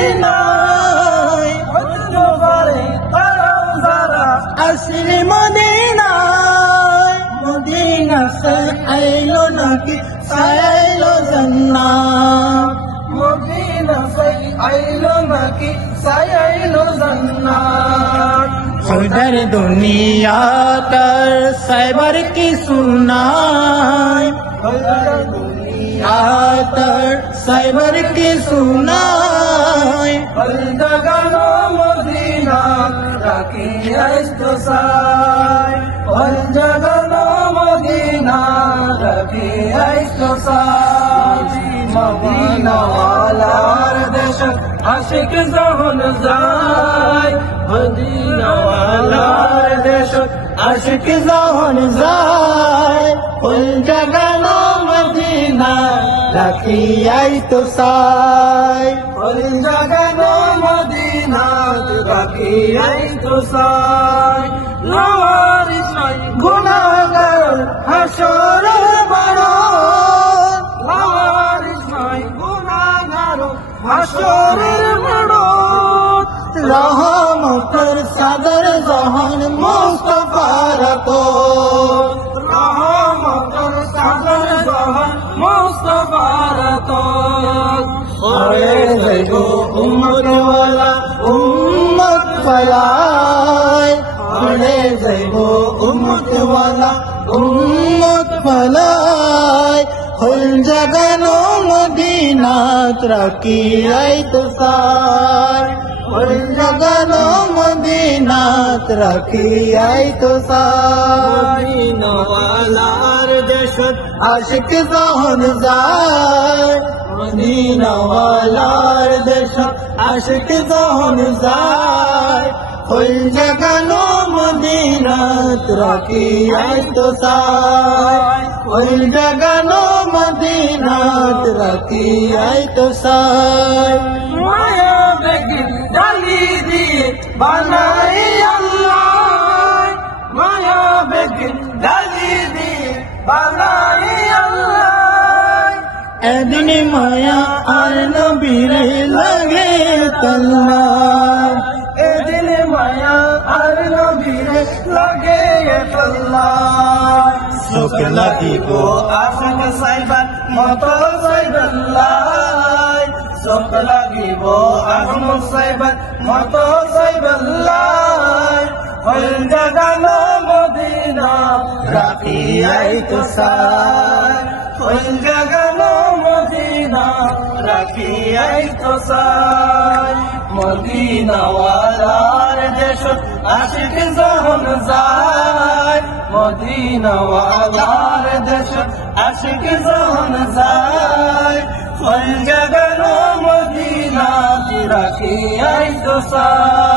মদিনায় বুঝতে পারে তারাও যারা আসলে মদিনায় মদিনা আইলো নাকি আইলো জান্নাত মদিনা সাই আইলো নাকি সাই আইলো জান্নাত उधर दुनिया तर साइबर की सुनाई दुनिया तर साइबर की सुनाई हर जगह मदीना राखी ऐस्तो साय हर जगह मदीना राखी ऐस्तो साय मदीना वालार देश आशिक जहन जाय मदीना वालार देश आशिक जहन जाय उन जगह मदीना राखी आई तो साय हर जगह मदीना राखी ऐस्तो साय नवारी साय गुनाहगार हाशर बड़ो नवारी साय गुनाहगार हाशर बड़ो रहमतर सादर जहान मुस्तफार तो रहमतर सागर जहान मुस्तफार तो अरे जगो उम्मत वाला उम्मत फलाए अरे जगो उम्मत वाला उम्मत फलाए हुल जगनो मदीना तरक्की आई तो सार हुल जगनो मदीना तरक्की आई तो सार मदीना वालार देशत आशिक जहन जाय मदीना वालार देश आशिक जहन जाय हुल जगनो मदीना तरक्की आई तो सार हुल जगनो मदीना तरक्की आई तो सार माया बेगी डाली दिए बनाई अल्लाह माया बेगी डाली दिए बनाई अल्लाह एदिन माया आर नबीर लगे तल्ला ए दिल माया আর নবীরে লাগে আল্লাহ सुख লাগিব আসল সাইবাত মত সাইবাল্লাহ সুখ লাগিব আসল সাইবাত মত সাইবাল্লাহ ওই জাগানো মদিনা রাখি আই তো সাই ওই জাগানো মদিনা রাখি আই তো সাই মদিনা ওয়ালার দেশ আশিক জহন যায় মদিনা ওয়ালার দেশ আশিক জহন যায় ওই জাগানো মদিনা রাখি আই তো সাই